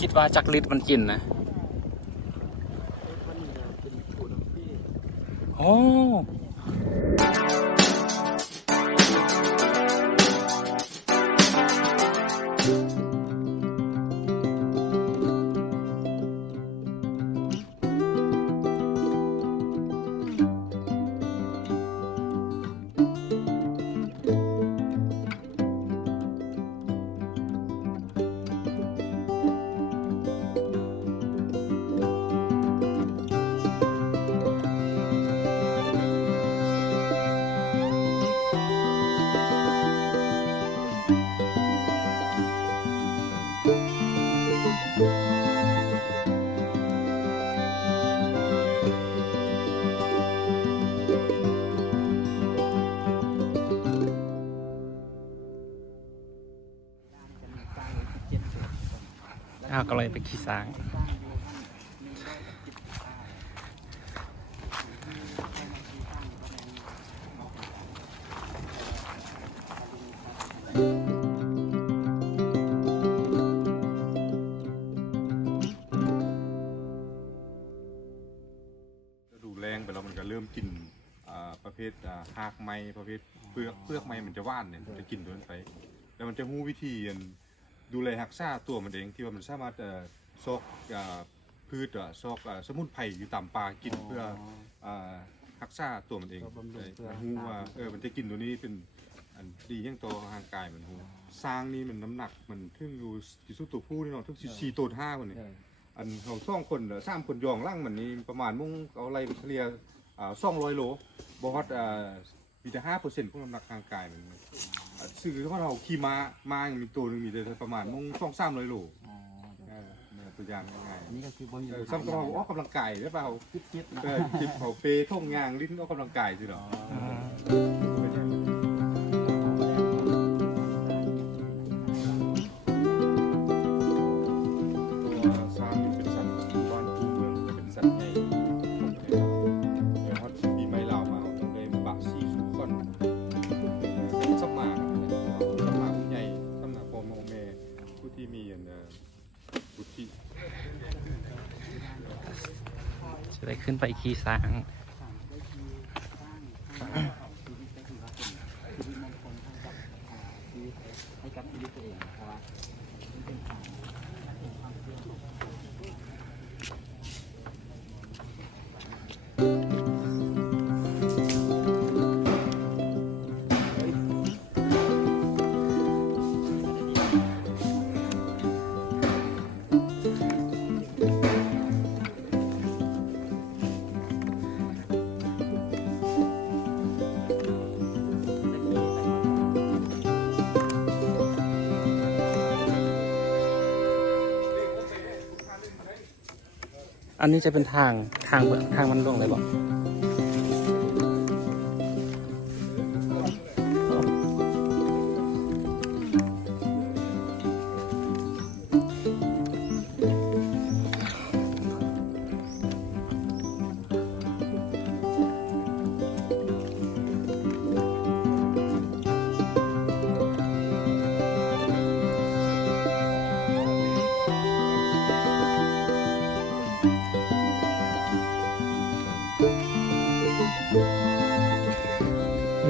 คิดว่าจักลิตรมันกินนะโอ้ก็เลยไปขี่ช้างดูแรงไปแล้วมันก็เริ่มกินประเภทหากไม้ประเภทเปลือกไม้มันจะว่านเนี่ยมันจะกินตัวนั้นไปแล้วมันจะรู้วิธีดูแลรักษาตัวมันเองที่ว่ามันสามารถซอกพืชซอกสมุนไพรอยู่ตามป่ากินเพื่อรักษาตัวมันเองรู้ว่ามันจะกินตัวนี้เป็นอันดียังตัวร่างกายมันรู้สร้างนี่มันน้ำหนักมันถึงอยู่ที่สุดตัวผู้นี่เนาะถึง4 ตัว 5คนนี่อันของ2 คน3 คนยองล่างมันนี่ประมาณมุ่งเอาอะไรเฉลี่ย200 โลบอสมีแต่5%ของน้ำหนักร่างกายมันสื่อว่าเราขี่ม้าอย่างมีตัวหนึ่งมีแต่ประมาณมุ่ง200-300 โลตัวอย่างง่ายๆนี่ก็คือซ้ำกับเราออกกำลังกายได้เปล่าคิดเขาเปท่องยางลิ้นออกกำลังกายสิเนาะจะได้ขึ้นไปขี่ช้างอันนี้จะเป็นทางมันลงเลยบอก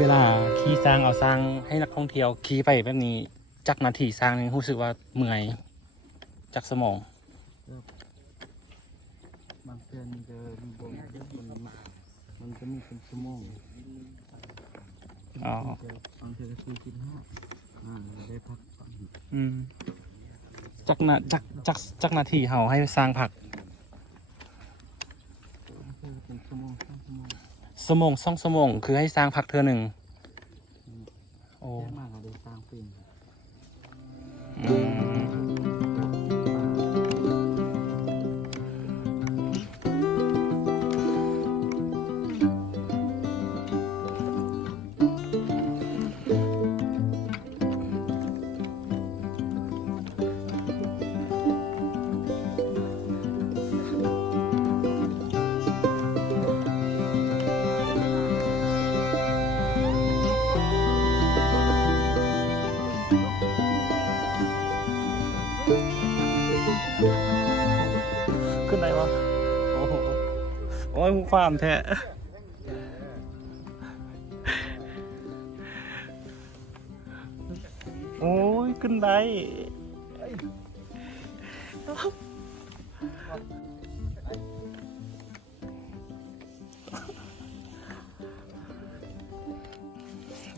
เวลาขี่ช้างเอาช้างให้นักท่องเที่ยวขี่ไปแบบนี้จักนาทีช้างนึงรู้สึกว่าเมื่อยจักสมองบางเดือนจะมีบ่มันจะมีเป็นชั่วโมงบางเดือนคือกินได้พักจักนาทีเขาให้ช้างพักเป็นชั่วโมง2 ชั่วโมงคือให้ช้างพักเทื่อหนึ่งโอ้มากเลยสร้างฟิล์อ โอ้โหโอ้ยความแท้โอ้ยขึ้นได้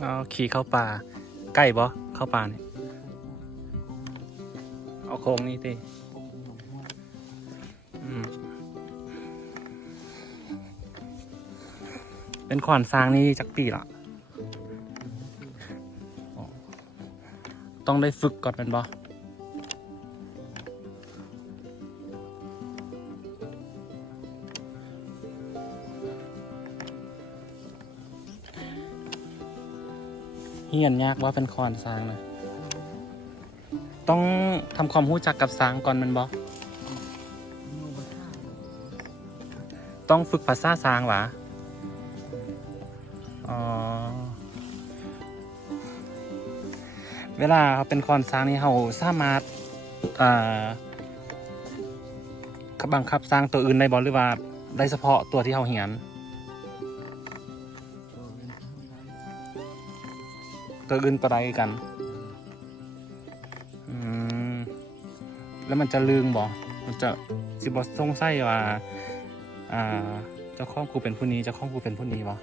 เอาขี่เข้าป่าใกล้บ่เข้าป่าเนี่ยเอาโค้งนี่ติอืมเป็นขวานซางนี่จักปีละอ๋อต้องได้ฝึกก่อนเป็นบ่เฮียนยากว่าเป็นขวานซางนะต้องทำความรู้จักกับซางก่อนแมันบ่ต้องฝึกภาษาซางหวะอ๋อเวลาเขาเป็นคอนซางนี่เขาสามารถบังคับสร้างตัวอื่นได้บ่หรือว่าได้เฉพาะตัวที่เขาเหียนตัวอื่นก็ได้กันแล้วมันจะลืมบ่มันจะสิบ่สงสัยว่าเจ้าของกูเป็นผู้นี้เจ้าของกูเป็นผู้นี้บ่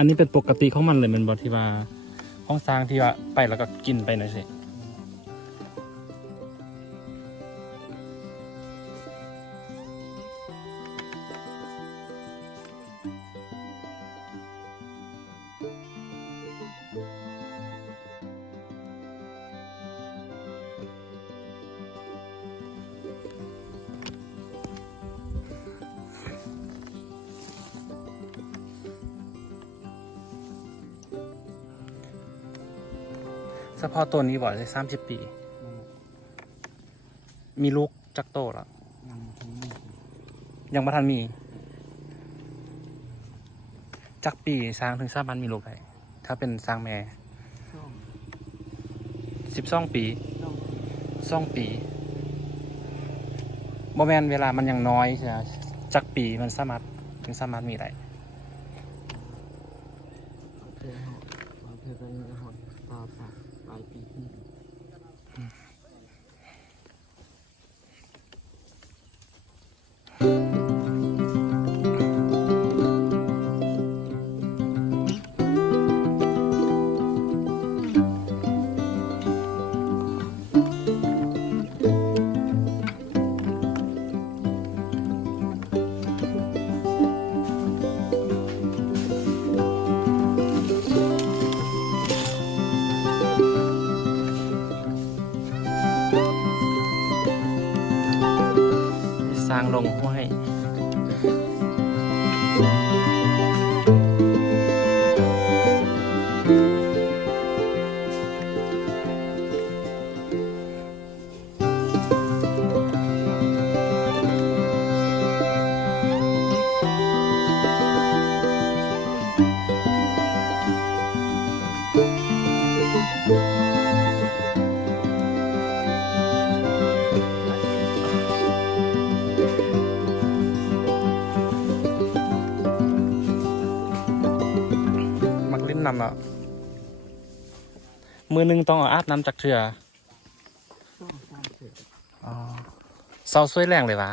อันนี้เป็นปกติของมันเลยมันบอที่ว่าห้องสร้างที่ว่าไปแล้วก็กินไปหน่อยสิเฉพาะตัวนี้บ่ได้30 ปี มีลูกจักโตแล้วยังบ่ทันมี จักปีสร้างถึง3,000มีลูกได้ถ้าเป็นสร้างแม่12 ปี2 ปีบ่แม่นเวลามันยังน้อยใช่ไหมจักปีมันสามารถถึงสามารถมีได้สร้างลงห้วยมักเล่นน้ำอ่ะมือหนึงต้องเอาอาบน้ำจากเถื่ออ๋อเศร้าช่วยแรงเลยวะ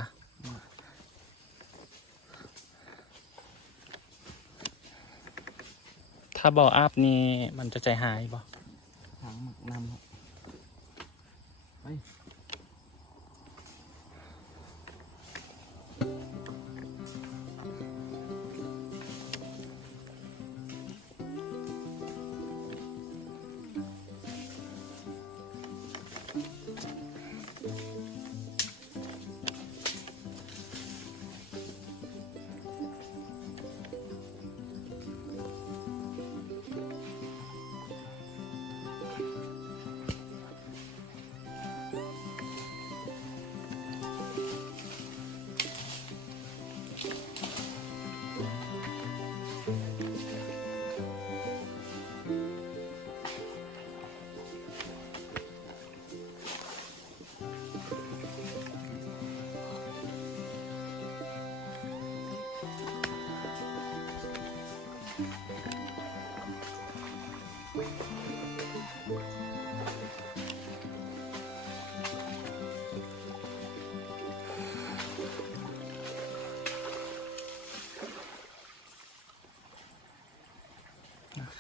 ถ้าบ่ออาบนี่มันจะใจหายบ่ ถังหมักน้ำครับไป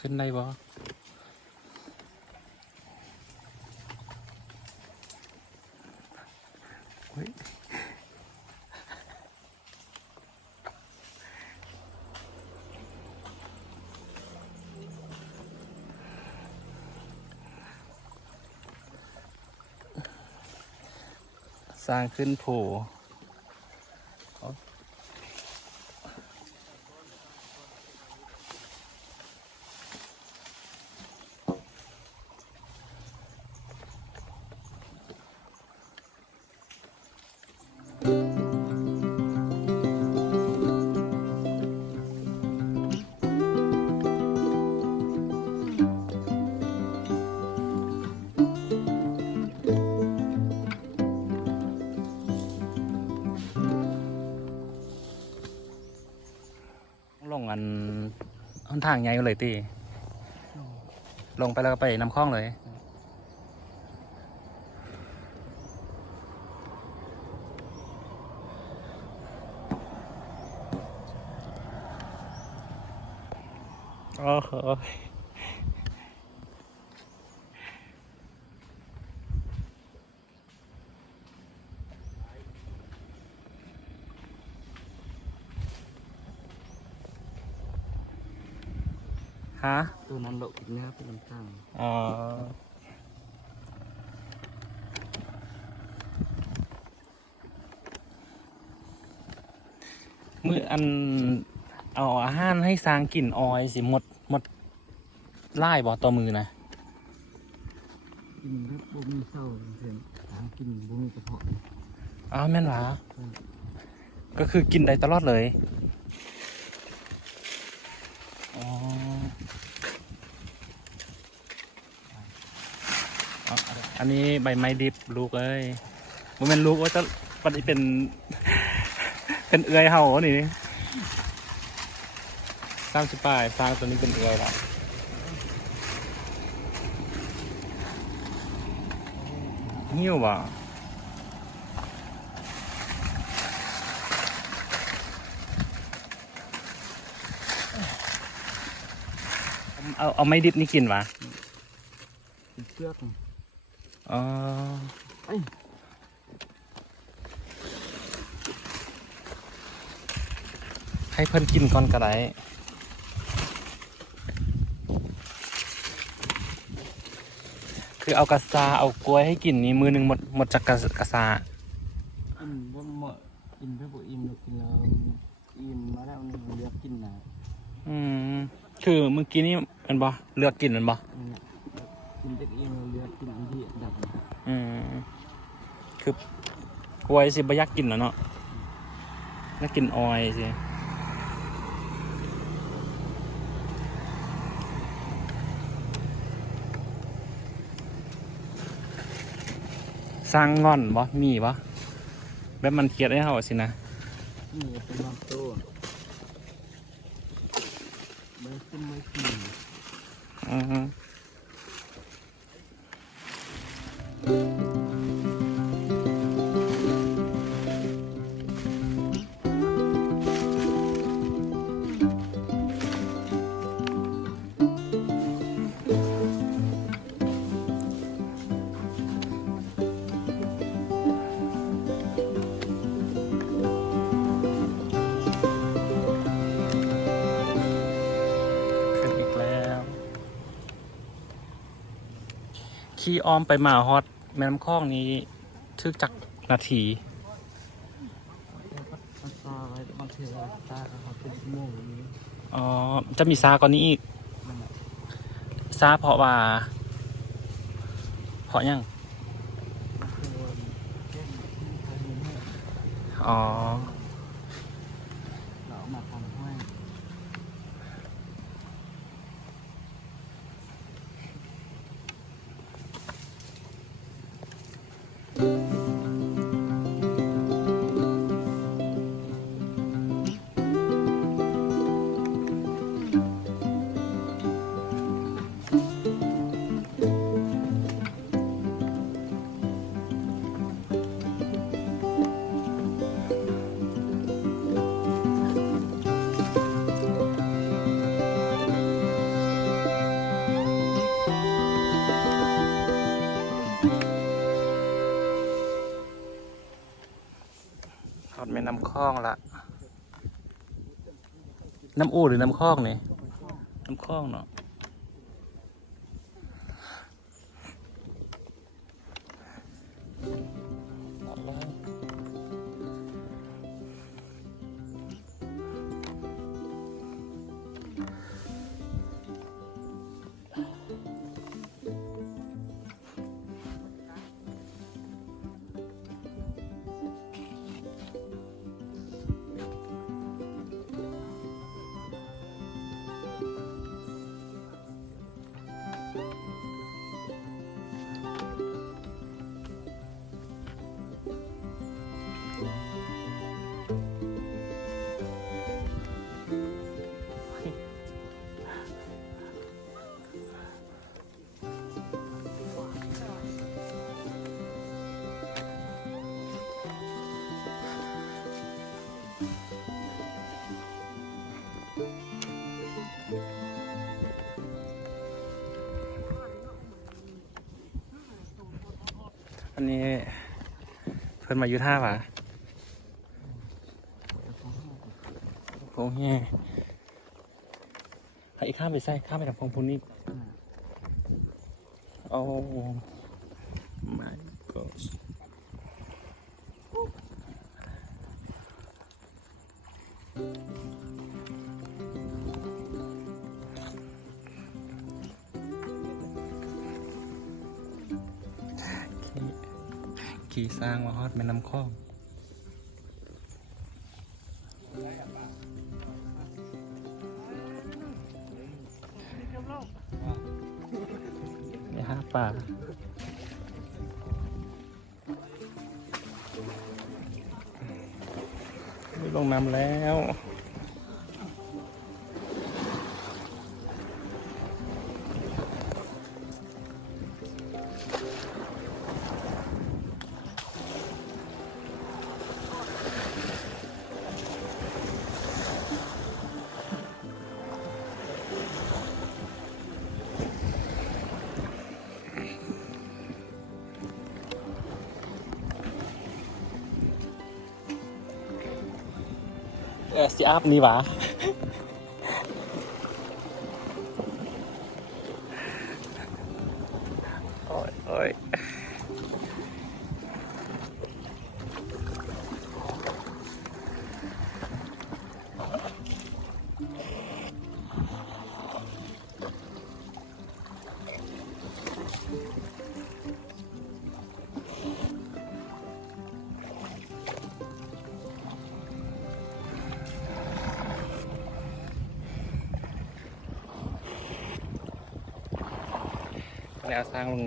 ขึ้นได้บ่เฮ้ยสร้างขึ้นโผล่ลงอันหนทางใหญ่เลยตีลงไปแล้วก็ไปน้ำคลองเลยโอ้โหฮะ ตัวนั้นเรากินนะครับเป็นข้าง อ๋อมืออันเอาอาหารให้สร้างกลิ่นออยสิหมดไล่บ่ต่อมือนะ กินครับบ่มีเศร้าเสียงหากินบ่มีกระเพาะ อ้าวแม่นหรอก็คือกินได้ตลอดเลยอ๋ออันนี้ใบไม้ดิบลูกเอ้ยมันเป็นลูกว่าจะปันนี้เป็น เป็นเอื้อยเห่านี่30 ปลายสร้างตัวนี้เป็นเอื้อยละหิ้วบ่เอาไม้ดิบนี่กินวะ กินเปลือก อ๋อ เอ้ย ให้เพิ่นกินก่อนก็ได้คือเอากระซาเอากล้วยให้กินนี่มือหนึ่งหมดจากกระซา กินบ่เหมาะกินไปบ่อิ่มกินแล้วอิ่มมาแล้วนี่เลือกกินนะ คือเมื่อกี้นี่มันบ่เลือกกินมันบ่ เนี่ยกินจากอิ่มแล้วเลือกกินอันที่อันดับ คือกล้วยสิบ่อยากกินแล้วเนาะอยากกินออยสิสร้างงอนบ่มีบ่แบบมันเกลียดให้เฮาสินะ นี่เป็นบางตัวไม่ขึ้นไม่ขึ้น อือขึ้นอีกแล้วขี่อ้อมไปมาฮอดแม่น้ำคลองนี้ทึกจักนาที มันซาไว้บางทีเราตาเขาเป็นชั่วโมงอย่างนี้ อ๋อ จะมีซากว่านี้อีก นั่นแหละ ซาเพราะว่า เพราะหยัง คือแก้มที่เขามีให้ อ๋อ เราเอามาทำให้ อ อดแม่น้ำคลองละน้ำอู่หรือน้ำคลองเนี่ยน้ำคลองเนาะอันนี้เพิ่นมาอยู่ท่าป่ะโอ้ยให้อีกข้ามไปใส่ข้ามไปทางฟองพุนนี่โอ้ my god ขี่สร้างมาฮอดแม่น้ำคลองนี่ฮะป่าไม่ลงน้ำแล้วสิอัพนี่หวะโอ้ยโอ้ยแล้วสร้างลง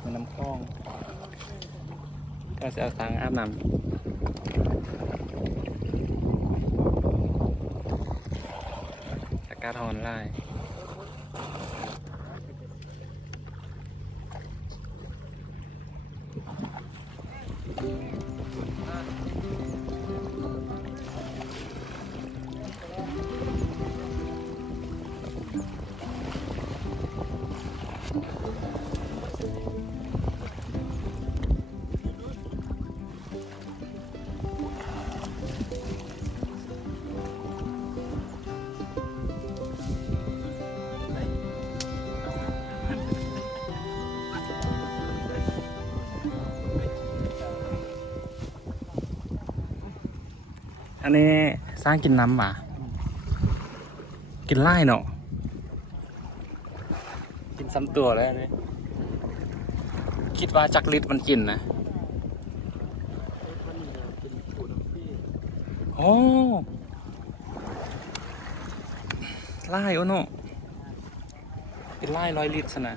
แม่น้ำคลองก็จะเอาสร้างอาบน้ำอากาศร้อนไล่อันนี้สร้างกินน้ำหมากินไล่เนาะกินซ้ำตัวแล้วเนี่ยคิดว่าจักลิตรมันกินนะโอ้ไล่โอ้โนกินไล่100 ลิตรสนะ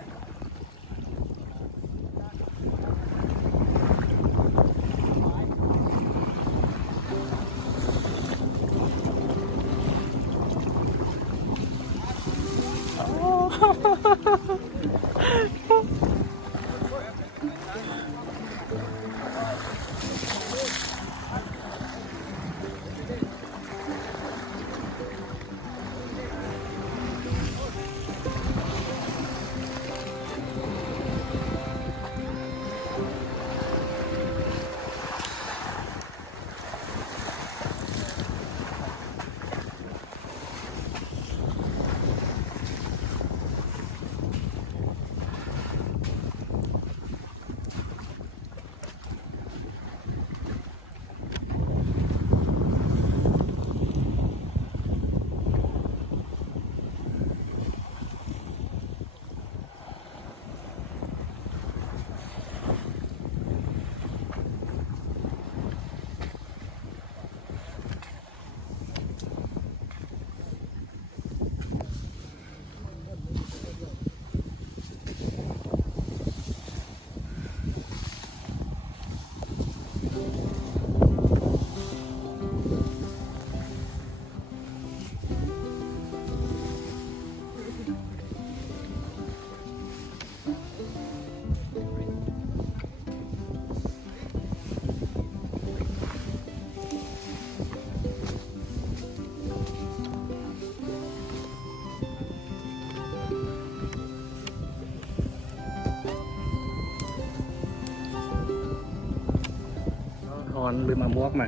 ร้อนลืมเอาหมวกมา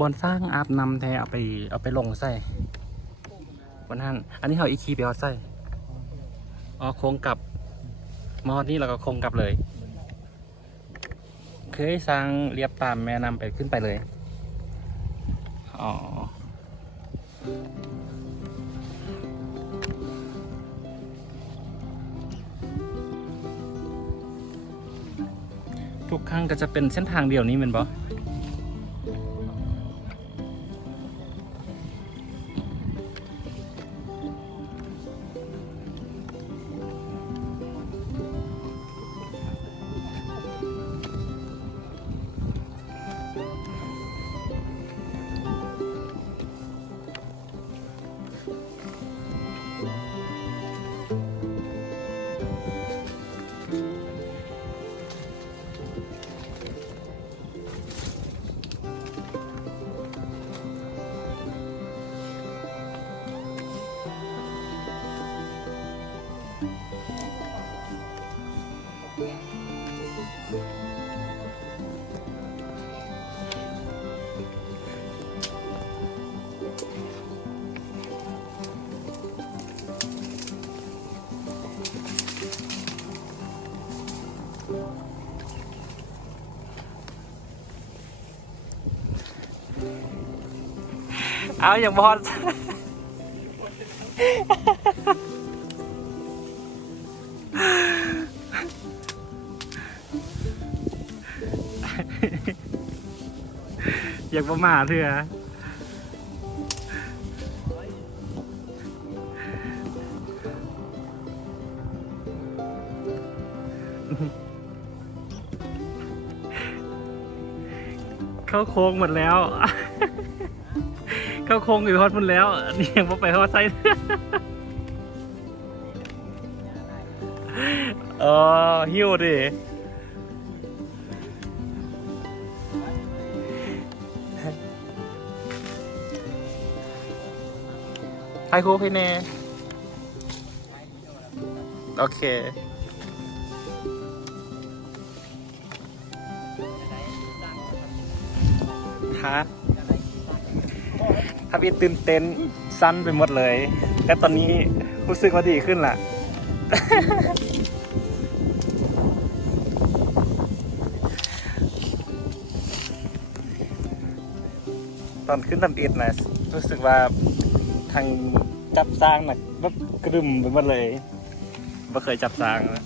บอลสร้างอาบน้ำแท้เอาไปลงใส่บนหันอันนี้เขาอีคีไปเอาใส่อ๋อโค้งกลับมอดนี่เราก็โค้งกลับเลยเคยสร้างเรียบตามแม่น้ำไปขึ้นไปเลยอ๋อทุกครั้งก็จะเป็นเส้นทางเดียวนี้เป็นปะเอาอย่างบอล อยากประมาทเถอะเข้าโค้งหมดแล้ว เข้าโค้งอยู่ฮอตหมดแล้วนี่ยังไม่ไปฮอตไซด์หิ้วดิไทยโค้งให้แน่โอเคฮะถ้าพี่ตื่นเต้นสั้นไปหมดเลยแต่ตอนนี้รู้สึกว่าดีขึ้นล่ะ ตอนขึ้นทำอิฐนะรู้สึกว่าทางจับสร้างนะแบบกระดึมไปหมดเลยไม่เคยจับสร้างนะ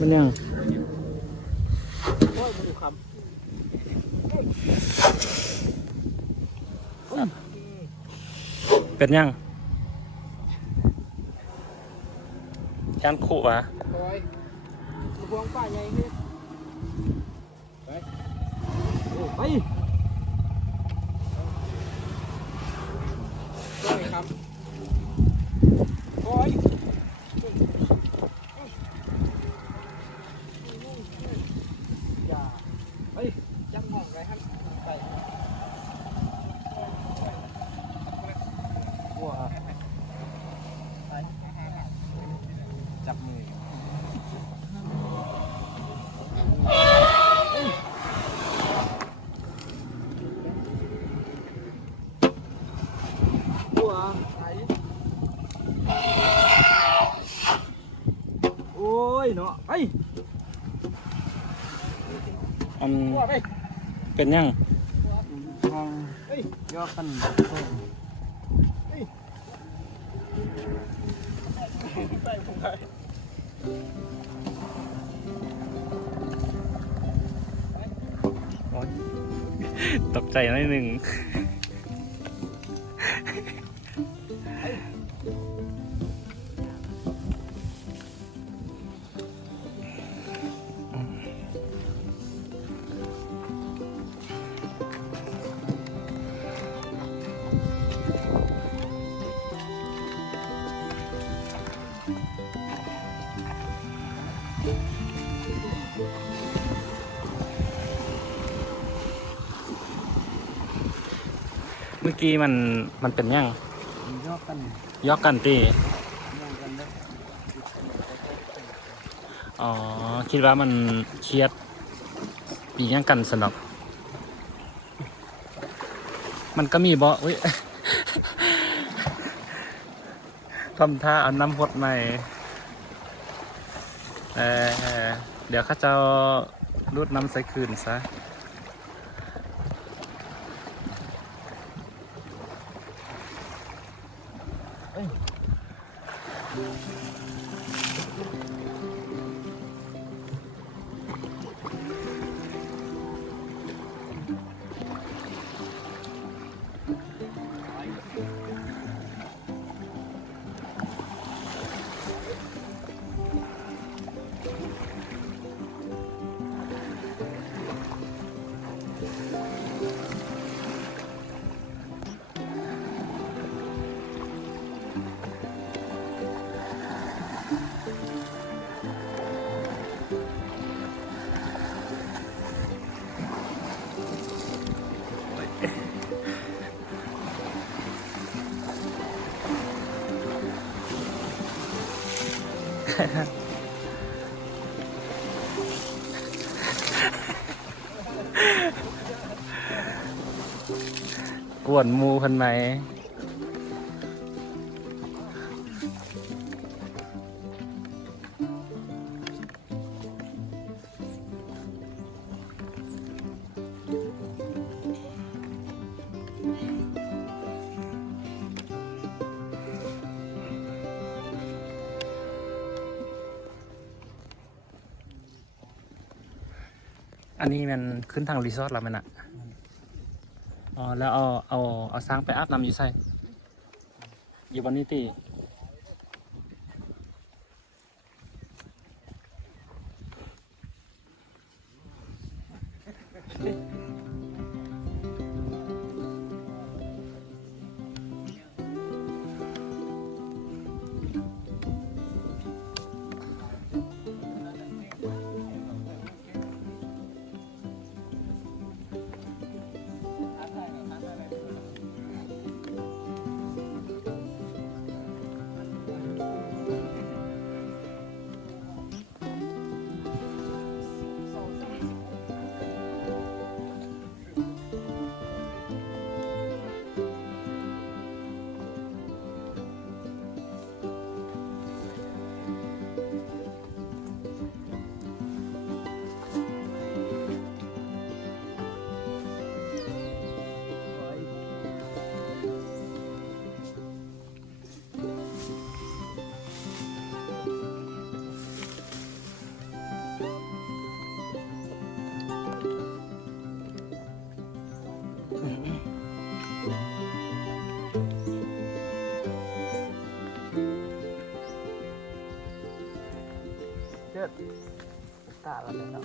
มันยังเป็นยังการขู่อ่ะพวงป่าใหญ่ขึ้นไปครับโอ้ยอย่าเฮ้ยจังมองไรครับไปว้าไปจับมือโอ้ยเนาะไปเป็นยัง ย่อกันตกใจนิดนึงเมื่อกี้มันเป็นยัง ย่อกัน ยอกกันตี ย่อกันแล้ว อ๋อคิดว่ามันเครียดปียังกันสนอกมันก็มีบ่อุ้ย ทำท่าเอาน้ำพดใหม่เดี๋ยวข้าจะรูดน้ำใส่คืนซะกวนหมูพันไหมอันนี้มันขึ้นทางรีสอร์ทแล้วมันอะอ๋อแล้วเอาสร้างไปอาบน้ำอยู่ใส่อยู่บนนี้ตีเจ็ดตาแล้วเนาะ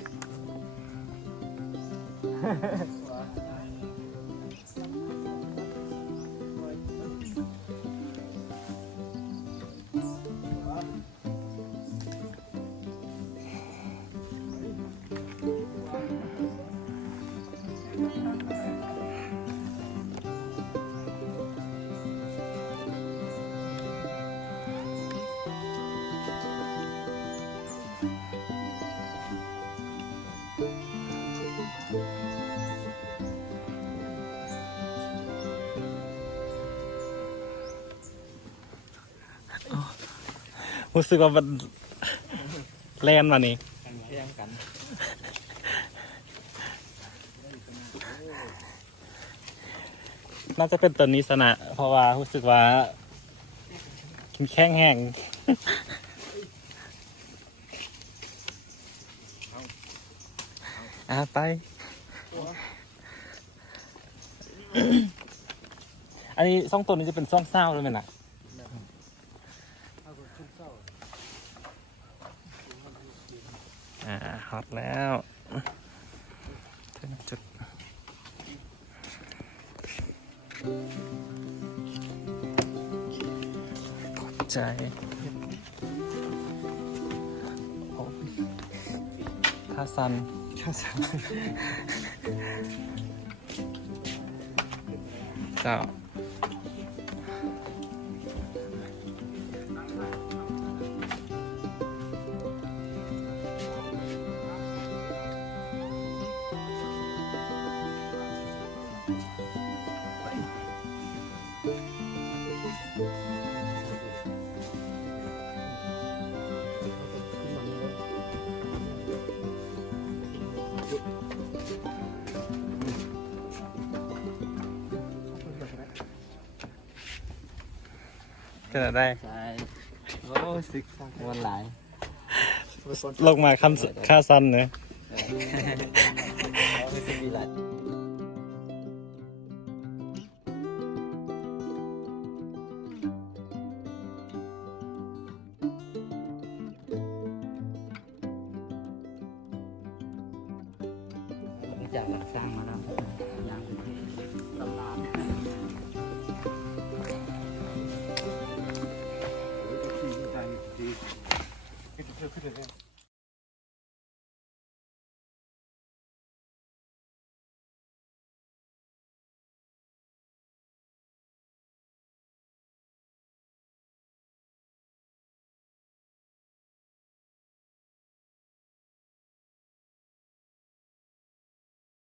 รู้สึกว่ามันแลนมานี่ กันเที่ยงกัน น่าจะเป็นตัวนี้สนะเพราะว่ารู้สึกว่ากินแข้งแห้งไป อันนี้ซ่องตัวนี้จะเป็นซ่องเศร้าเลยไหมล่ะฮอตแล้วถึงจุดขอบใจท่าซันเจ้าก็จะได้ ใช่โอ้สิกวันหลาย ลงมาค่าซันเนอะ ไม่สิมีหลายจากหลักสร้างมาแล้วอย่างเป็นตำนาน ที่